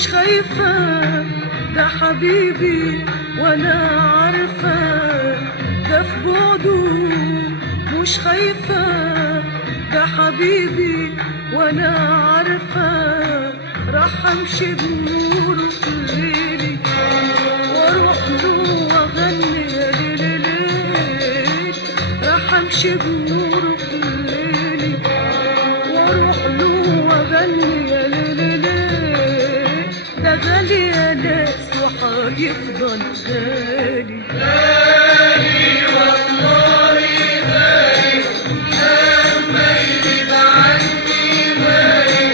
مش خايفة ده حبيبي وانا عارفة ده في بعده. مش خايفة ده حبيبي وانا عارفة راح امشي بنوره في ليلي واروح له واغني يا ليلي. راح امشي بنوره في ليلي واروح له واغني يا ليلي. ده غالي يا ناس وحيفضل غالي غالي والله غالي. لما يغيب عني غالي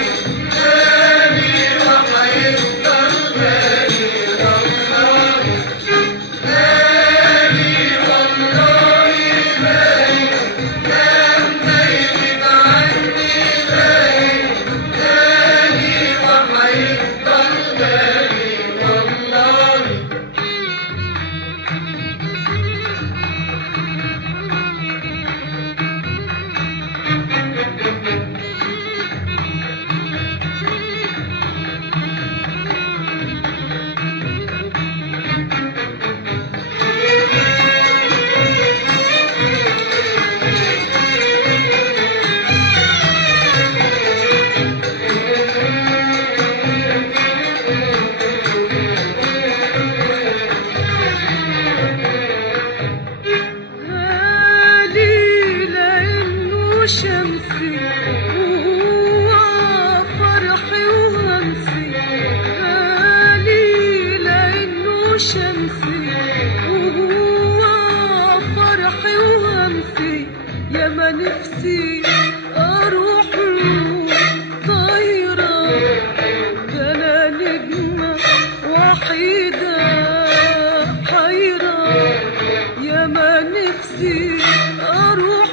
غالي وحيفضل غالي والله غالي والله غالي. لما يغيب عني غالي غالي وحيفضل غالي والله. شمسي وهو فرحي وهمسي غالي لأنه شمسي وهو فرحي وهمسي. يا ما نفسي أروح له طايرة ده أنا نجمة وحيدة حيرة. يا ما نفسي أروح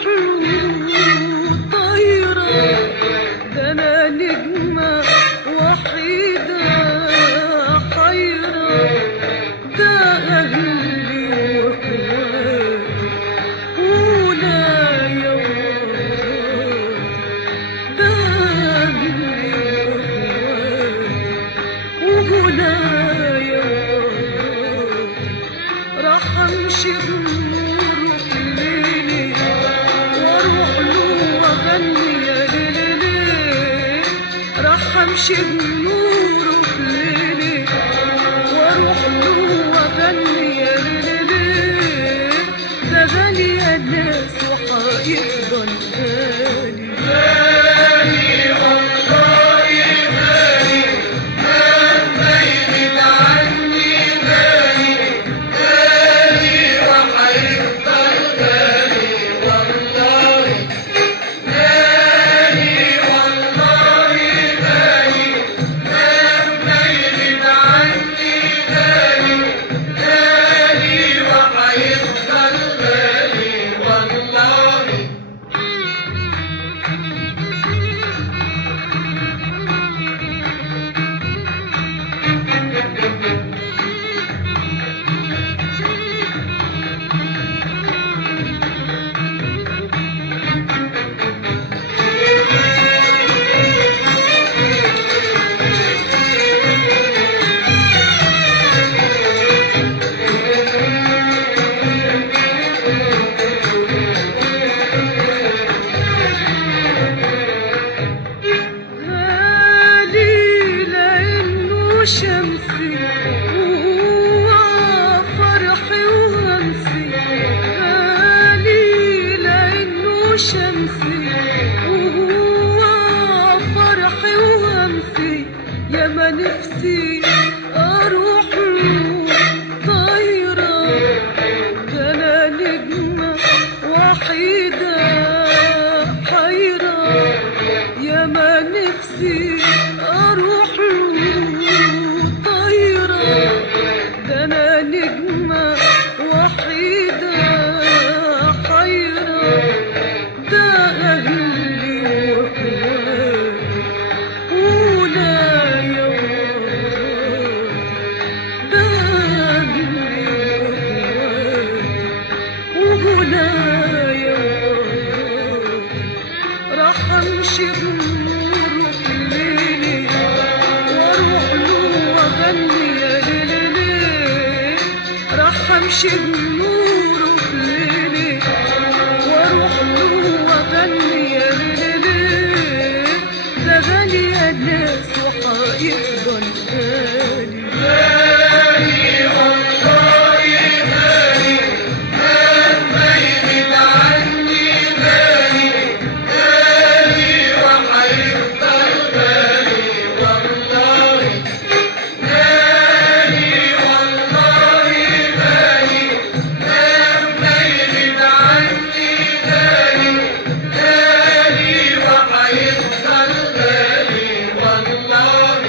راح امشي بنوره في ليلي واروح له واغني يا ليلي. راح امشي بنوره في ليلي واروح له واغني يا ليلي. ده غالي يا ناس وحيفضل غالي غالي والله غالي. لما يغيب عني غالي غالي وحيفضل غالي والله غالي والله غالي. لما يغيب عني غالي غالي وحيفضل غالي والله. شمسي وهو فرحي وهمسي غالي لأنه شمسي وهو فرحي وهمسي. يا ما نفسي أروح له طايرة ده أنا نجمة وحيدة حيرة. يا ما نفسي أروح ده أنا نجمة وحيدة حيرة. ده أهلي وأخواتي ولايا ده أهلي وأخواتي ولايا. راح أمشي بنوره في ليلي واروح له امشي بنوره في ليلي واروح له واغني يا ليلي، ده غالي يا ناس وهيفضل غالي. غالي والله غالي مهما يغيب عني، غالي غالي وهيفضل غالي والله. غالي والله غالي مهما يغيب عني، غالي غالي وهيفضل غالي والله.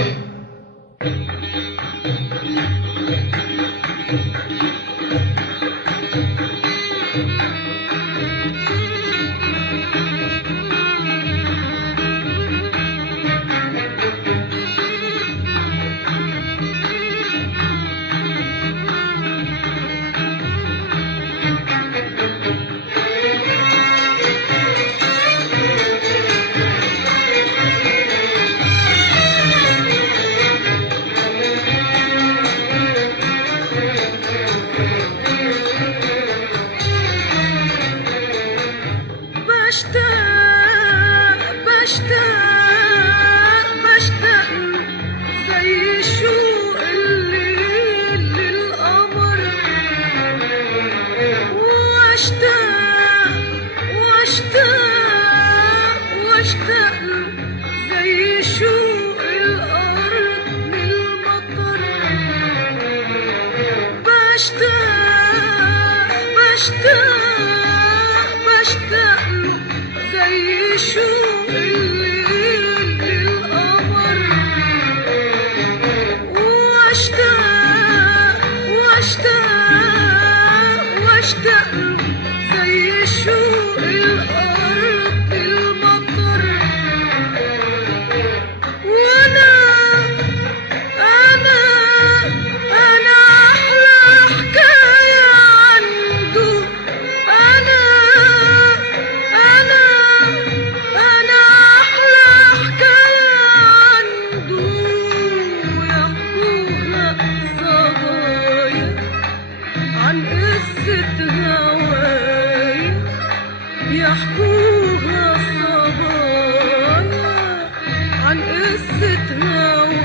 بشتاق زي شوق الليل للقمر، واشتاق زي شوق الأرض للمطر. بشتاق زي شوق الليل للقمر، واشتاق زي شوق الأرض للمطر. وانا احلى حكاية عنده، انا احلى حكاية عنده، يحكوها صبايا عن قصة هوايا، يحكوها صبايا عن قصة هوايا.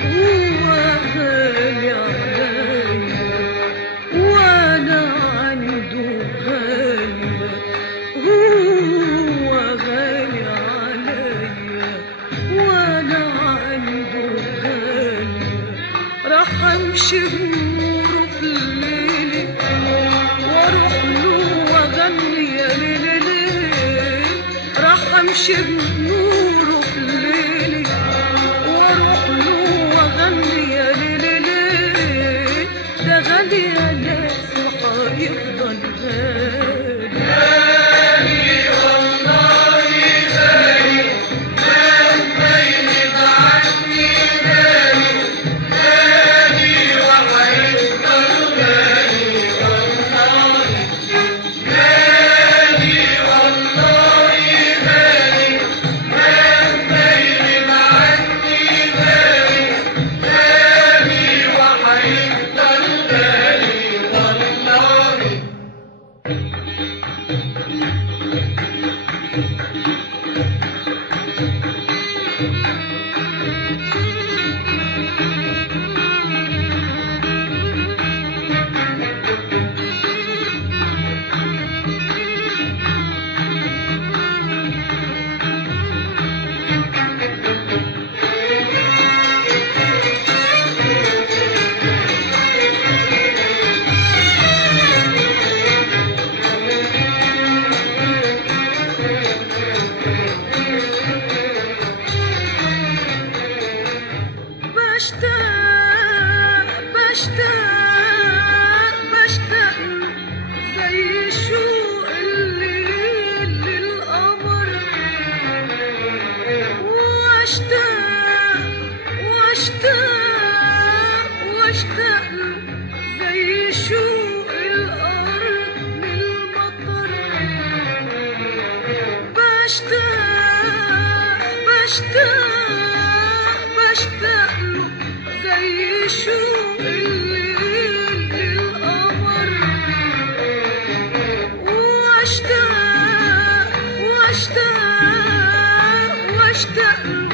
هو غالي عليا وانا عنده غالية، هو غالي عليا وانا عنده غالية. راح امشي بنوره في الليل واروح له واغني يا ليلي، راح امشي بنوره في الليل واروح له واغني يا ليلي، ده غالي يا ناس وهيفضل غالي. غالي والله غالي مهما يغيب عني، غالي غالي وهيفضل غالي والله. غالي والله غالي مهما يغيب عني، غالي غالي وهيفضل غالي والله. بشتاق زي شوق الليل للقمر، واشتاق زي شوق الأرض للمطر. بشتاق زي شوق الليل واشتاق له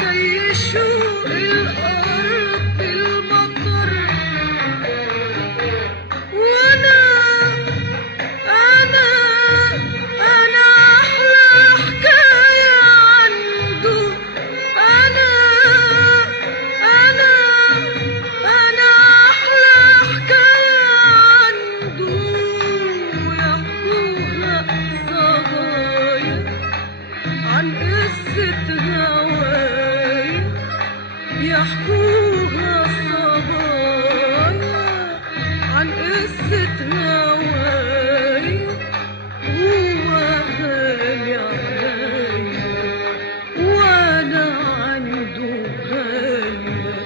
زي شوق الأرض المطر. وأنا أنا أحلى حكاية عنده. أنا أحلى حكاية عنده. يحكوها صبايا عن قصة هوايا. يحكوها صبايا عن قصة هوايا. هو غالي عليا وأنا عنده غالية.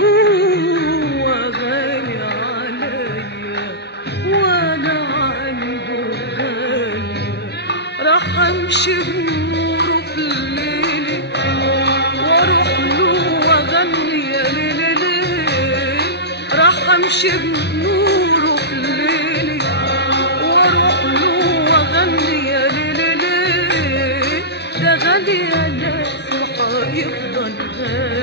هو غالي عليا وأنا عنده غالية. راح أمشي بنوره في الليل وأروح له وأغني يا ليلي. راح أمشي بنوره في الليل وأروح له وأغني يا ليلي. ده غالي يا ناس وهيفضل غالي.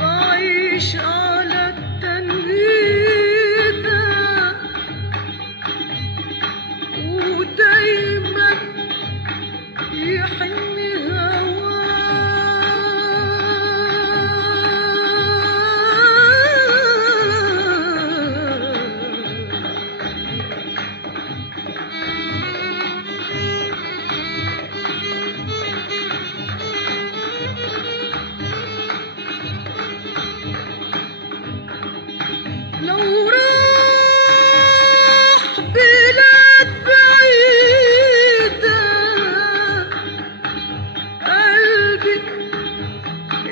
بعيش على التنهيدة ودايما يحن لو راح بلاد بعيدة قلبي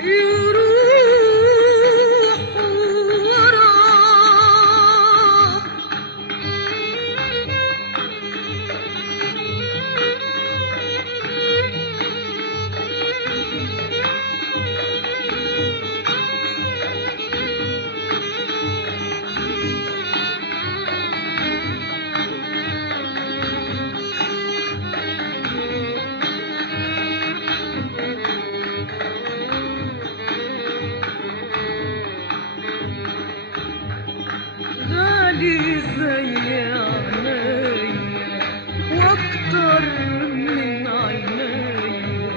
يروح وراه. غالي زي عينيا واكتر من عينيا.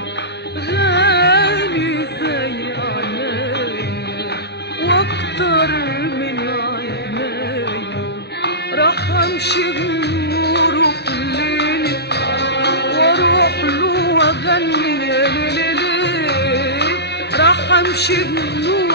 غالي زي عينيا واكتر من عينيا. راح امشي بنوره في الليل واروح له واغني يا ليلي. راح امشي بنوره